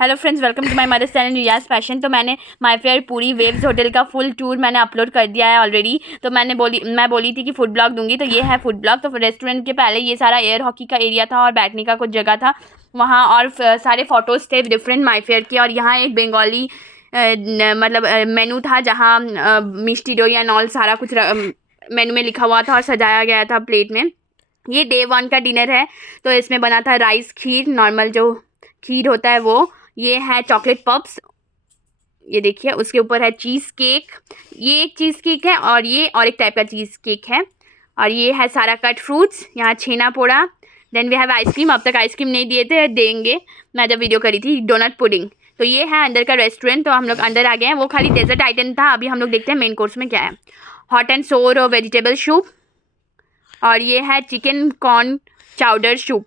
Hello friends, welcome to my mother's channel Riyaz fashion. तो मैंने Mayfair Puri Waves hotel का full tour मैंने upload कर दिया है ऑलरेडी। तो मैं बोली थी कि फूड ब्लॉग दूंगी, तो ये है फूड ब्लॉग। तो रेस्टोरेंट के पहले ये सारा एयर हॉकी का एरिया था और बैठने का कुछ जगह था वहाँ, और सारे फ़ोटोज़ थे डिफरेंट माय फेयर के। और यहाँ एक बंगाली मतलब मेनू था जहाँ मिष्टी डोई एंड ऑल सारा कुछ मेनू में लिखा हुआ था और सजाया गया था प्लेट में। ये डे 1 का डिनर है। तो इसमें बना था राइस खीर, नॉर्मल जो खीर होता है वो। ये है चॉकलेट पप्स, ये देखिए। उसके ऊपर है चीज़ केक, ये एक चीज़ केक है और ये और एक टाइप का चीज़ केक है। और ये है सारा कट फ्रूट्स, यहाँ छेना पोड़ा। देन वी हैव आइसक्रीम, अब तक आइसक्रीम नहीं दिए थे, देंगे मैं जब वीडियो करी थी। Donut pudding. तो ये है अंदर का रेस्टोरेंट। तो हम लोग अंदर आ गए हैं, वो खाली डेजर्ट आइटम था। अभी हम लोग देखते हैं मेन कोर्स में क्या है। हॉट एंड सोर और वेजिटेबल सूप, और ये है चिकन कॉर्न चाउडर सूप।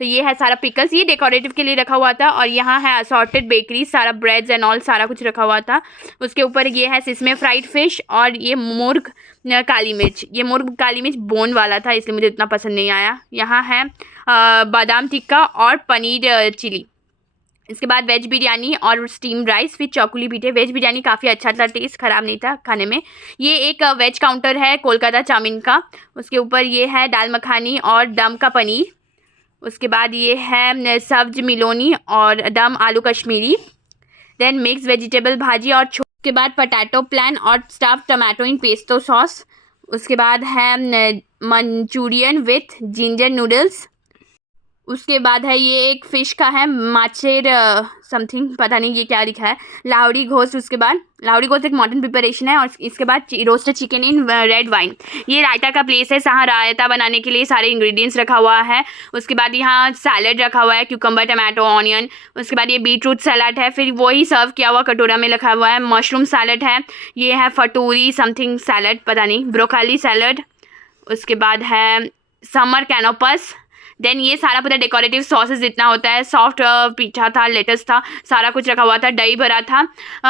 तो ये है सारा पिकल्स, ये डेकोरेटिव के लिए रखा हुआ था। और यहाँ है असॉर्टेड बेकरी, सारा ब्रेड्स एंड ऑल सारा कुछ रखा हुआ था। उसके ऊपर ये है सिसमे फ्राइड फिश, और ये मुर्ग काली मिर्च। ये मुर्ग काली मिर्च बोन वाला था, इसलिए मुझे इतना पसंद नहीं आया। यहाँ है बादाम टिक्का और पनीर चिली। इसके बाद वेज बिरयानी और स्टीम राइस, फिर चौकुली पीठे। वेज बिरयानी काफ़ी अच्छा था, टेस्ट ख़राब नहीं था खाने में। ये एक वेज काउंटर है कोलकाता चाउमीन का। उसके ऊपर ये है दाल मखानी और दम का पनीर। उसके बाद ये है सब्ज मिलोनी और दम आलू कश्मीरी। देन मिक्स वेजिटेबल भाजी और उसके बाद पटैटो प्लान और स्टफ टमाटो इन पेस्टो सॉस। उसके बाद है मंचूरियन विथ जिंजर नूडल्स। उसके बाद है ये एक फ़िश का है माचेर समथिंग, पता नहीं ये क्या लिखा है, लाहौरी घोस्ट। उसके बाद लाहौरी घोस्ट एक मॉडर्न प्रिपरेशन है। और इसके बाद roasted chicken in red wine. ये रायता का प्लेस है, जहाँ रायता बनाने के लिए सारे इंग्रेडिएंट्स रखा हुआ है। उसके बाद यहाँ सैलड रखा हुआ है, क्यूकम्बर टमाटो ऑनियन। उसके बाद ये बीटरूट सैलड है, फिर वही सर्व किया हुआ कटोरा में रखा हुआ है। मशरूम सैलड है, ये है फटूरी समथिंग सैलड, पता नहीं, ब्रोकली सैलड। उसके बाद है समर कैनोपस। देन ये सारा पूरा डेकोरेटिव सॉसेस जितना होता है, सॉफ्ट पीठा था, लेटस था, सारा कुछ रखा हुआ था, दही भरा था।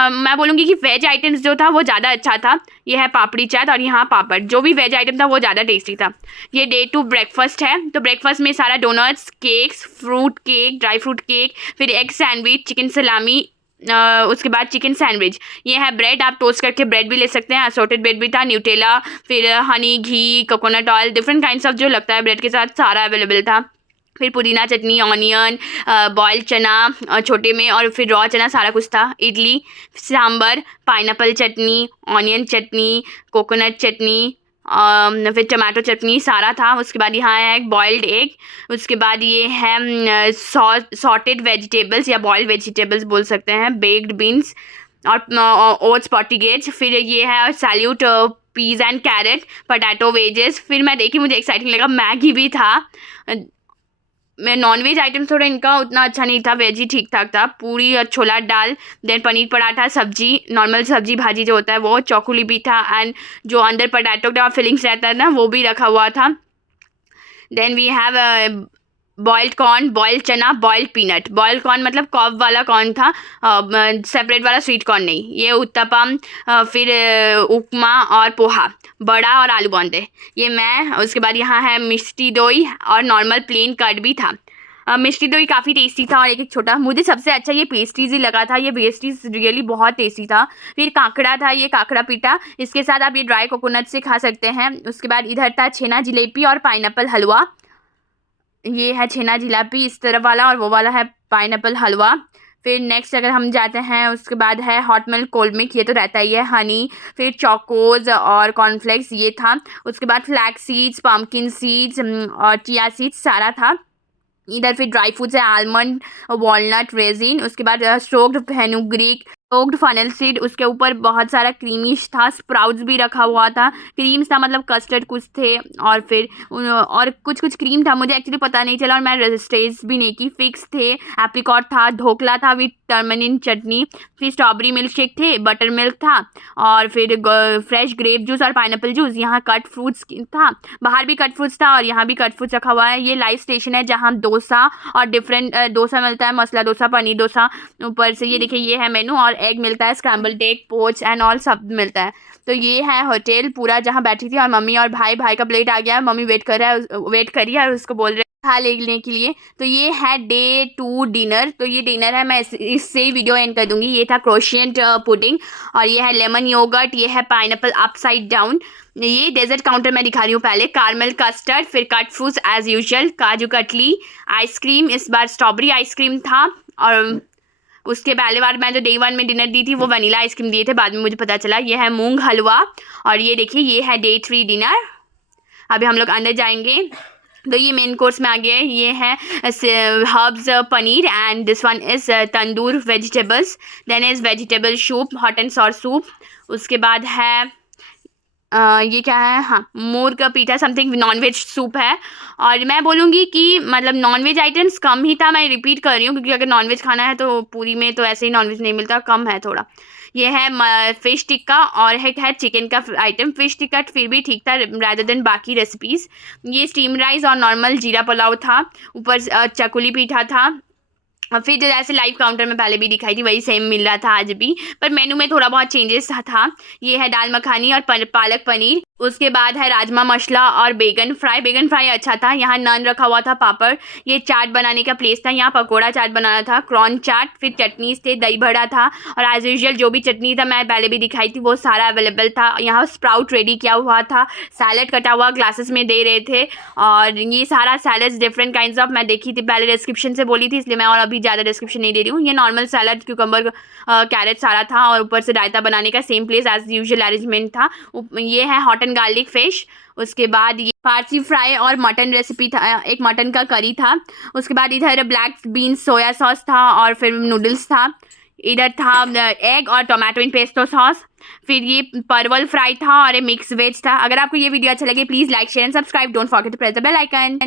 मैं बोलूँगी कि वेज आइटम्स जो था वो ज़्यादा अच्छा था। ये है पापड़ी चाट और यहाँ पापड़, जो भी वेज आइटम था वो ज़्यादा टेस्टी था। ये डे 2 ब्रेकफास्ट है। तो ब्रेकफास्ट में सारा donuts, cakes, fruit cake, dry fruit cake, फिर एग सैंडविच, चिकन सलामी, उसके बाद चिकन सैंडविच। ये है ब्रेड, आप टोस्ट करके ब्रेड भी ले सकते हैं। असॉर्टेड ब्रेड भी था, न्यूटेला, फिर हनी, घी, coconut oil, different kinds of जो लगता है ब्रेड के साथ, सारा अवेलेबल था। फिर पुदीना चटनी, ऑनियन, बॉइल्ड चना छोटे में, और फिर रॉ चना, सारा कुछ था। इडली, सांभर, पाइनएप्पल चटनी, ऑनियन चटनी, कोकोनट चटनी, फिर टमाटो चटनी, सारा था। उसके बाद यहाँ है एक बॉइल्ड एग। उसके बाद ये है सॉटेड वेजिटेबल्स या बॉइल्ड वेजिटेबल्स बोल सकते हैं, बेक्ड बीन्स और ओट्स पॉटीगेज। फिर ये है sauteed peas and carrot, potato wedges. फिर मैं देखी, मुझे एक्साइटिंग लगा, मैगी भी था। मैं नॉनवेज आइटम थोड़ा इनका उतना अच्छा नहीं था, वेज ही ठीक ठाक था। पूरी और छोला दाल, देन पनीर पराठा, सब्जी, नॉर्मल सब्जी भाजी जो होता है वो, चौकुली भी था, एंड जो अंदर पोटैटो का फिलिंग्स रहता है ना वो भी रखा हुआ था। Then we have boiled corn, boiled chana, boiled peanut. Boiled corn मतलब कॉब वाला कॉर्न था, सेपरेट वाला स्वीट कॉर्न नहीं। ये उत्तपम, फिर उपमा और पोहा, बड़ा और आलू बॉन्डे, ये मैं। उसके बाद यहाँ है मिष्टी दोई और नॉर्मल प्लेन कर्ड भी था। मिष्टी दोई काफ़ी टेस्टी था, और एक छोटा, मुझे सबसे अच्छा ये पेस्ट्रीज ही लगा था। ये पेस्ट्रीज रियली बहुत टेस्टी था। फिर काकड़ा था, ये काकड़ा पीटा, इसके साथ आप ये ड्राई कोकोनट से खा सकते हैं। उसके बाद इधर था छेना जिलेबी और पाइनएप्पल हलवा। ये है छेना जिलापी इस तरफ वाला, और वो वाला है पाइनएप्पल हलवा। फिर नेक्स्ट अगर हम जाते हैं, उसके बाद है हॉट मिल्क कोल्ड मिल्क, ये तो रहता ही है, हनी, फिर चोकोज और कॉर्नफ्लेक्स ये था। उसके बाद फ्लैक्स सीड्स, पम्पकिन सीड्स और चिया सीड्स, सारा था इधर। फिर ड्राई फ्रूट्स है, आलमंड, वॉलनट, रेजिन। उसके बाद स्टोक्ड फेनुग्रीक, स्टोक्ड फनल सीड। उसके ऊपर बहुत सारा क्रीमिश था, स्प्राउट्स भी रखा हुआ था, क्रीम्स था मतलब कस्टर्ड कुछ थे, और फिर और कुछ कुछ क्रीम था, मुझे एक्चुअली पता नहीं चला और मैं रजिस्ट्रेस भी नहीं की। फिक्स थे, एप्रिकॉट था, ढोकला था विथ टर्मरिन चटनी, फिर स्ट्रॉबेरी मिल्क शेक थे, बटर मिल्क था, और फिर फ्रेश ग्रेप जूस और पाइनएप्पल जूस। यहाँ कट फ्रूट्स था, बाहर भी कट फ्रूट्स था और यहाँ भी कट फ्रूट्स रखा हुआ है। ये लाइव स्टेशन है जहाँ डोसा और डिफरेंट डोसा मिलता है, मसाला डोसा, पनीर डोसा। ऊपर से ये देखिए, ये है मेनू, और एग मिलता है, स्क्रैम्बल्ड एग, पोच एंड ऑल सब मिलता है। तो ये है होटल पूरा जहाँ बैठी थी, और मम्मी और भाई का प्लेट आ गया है, मम्मी वेट करी है और उसको बोल रहे खा लेने के लिए। तो ये है डे 2 डिनर। तो ये डिनर है, मैं इससे ही वीडियो एंड कर दूंगी। ये था क्रोशिएंट पुडिंग, और ये है लेमन योगर्ट, ये है पाइनएप्पल अपसाइड डाउन, ये डेजर्ट काउंटर मैं दिखा रही हूँ पहले, कार्मल कस्टर्ड, फिर cut fruits as usual, kaju katli, ice cream, इस बार स्ट्रॉबेरी आइसक्रीम था, और उसके पहले बार मैं जो डे 1 में डिनर दी थी वो वनीला आइसक्रीम दिए थे, बाद में मुझे पता चला। ये है मूंग हलवा, और ये देखिए ये है डे 3 डिनर। अभी हम लोग अंदर जाएंगे। तो ये मेन कोर्स में आ गया है। ये है herbs paneer, and this one is tandoor vegetables, then is vegetable soup, hot and sour soup. उसके बाद है ये क्या है, हाँ मोर का पीठा, समथिंग नॉनवेज सूप है। और मैं बोलूँगी कि मतलब नॉनवेज आइटम्स कम ही था, मैं रिपीट कर रही हूँ क्योंकि अगर नॉनवेज खाना है तो पूरी में तो ऐसे ही नॉनवेज नहीं मिलता, कम है थोड़ा। ये है फिश टिक्का, और है चिकन का आइटम। फिश टिक्का फिर भी ठीक था रैदर देन बाकी रेसिपीज़। ये स्टीम राइस और नॉर्मल जीरा पुलाव था, ऊपर चकुली पीठा था, और फिर जो जैसे लाइव काउंटर में पहले भी दिखाई थी वही सेम मिल रहा था आज भी, पर मेनू में थोड़ा बहुत चेंजेस था। ये है दाल मखानी और पालक पनीर। उसके बाद है राजमा मसला और बैगन फ्राई अच्छा था। यहाँ नान रखा हुआ था, पापड़। ये चाट बनाने का प्लेस था, यहाँ पकोड़ा चाट बनाना था, क्रॉन चाट, फिर चटनीज थे, दही बड़ा था, और एज यूजुअल जो भी चटनी था मैं पहले भी दिखाई थी वो सारा अवेलेबल था। यहाँ स्प्राउट रेडी किया हुआ था, सैलड कटा हुआ ग्लासेस में दे रहे थे, और ये सारा सैलड्स डिफरेंट काइंड्स ऑफ मैं देखी थी पहले, डिस्क्रिप्शन से बोली थी इसलिए मैं और अभी ज़्यादा डिस्क्रिप्शन नहीं दे रही हूँ। ये नॉर्मल सैलड, क्यूकम्बर, कैरेट सारा था, और ऊपर से रायता बनाने का same place as usual arrangement था। ये है हॉट एंड गार्लिक फिश। उसके बाद ये पारसी फ्राई और मटन रेसिपी था, एक मटन का करी था। उसके बाद इधर ब्लैक बीन्स सोया सॉस था, और फिर नूडल्स था। इधर था एग और टोमेटो इन पेस्टो सॉस। फिर ये परवल फ्राई था, और ये मिक्स वेज था। अगर आपको ये वीडियो अच्छा लगे please like share and subscribe, don't forget to press the bell icon.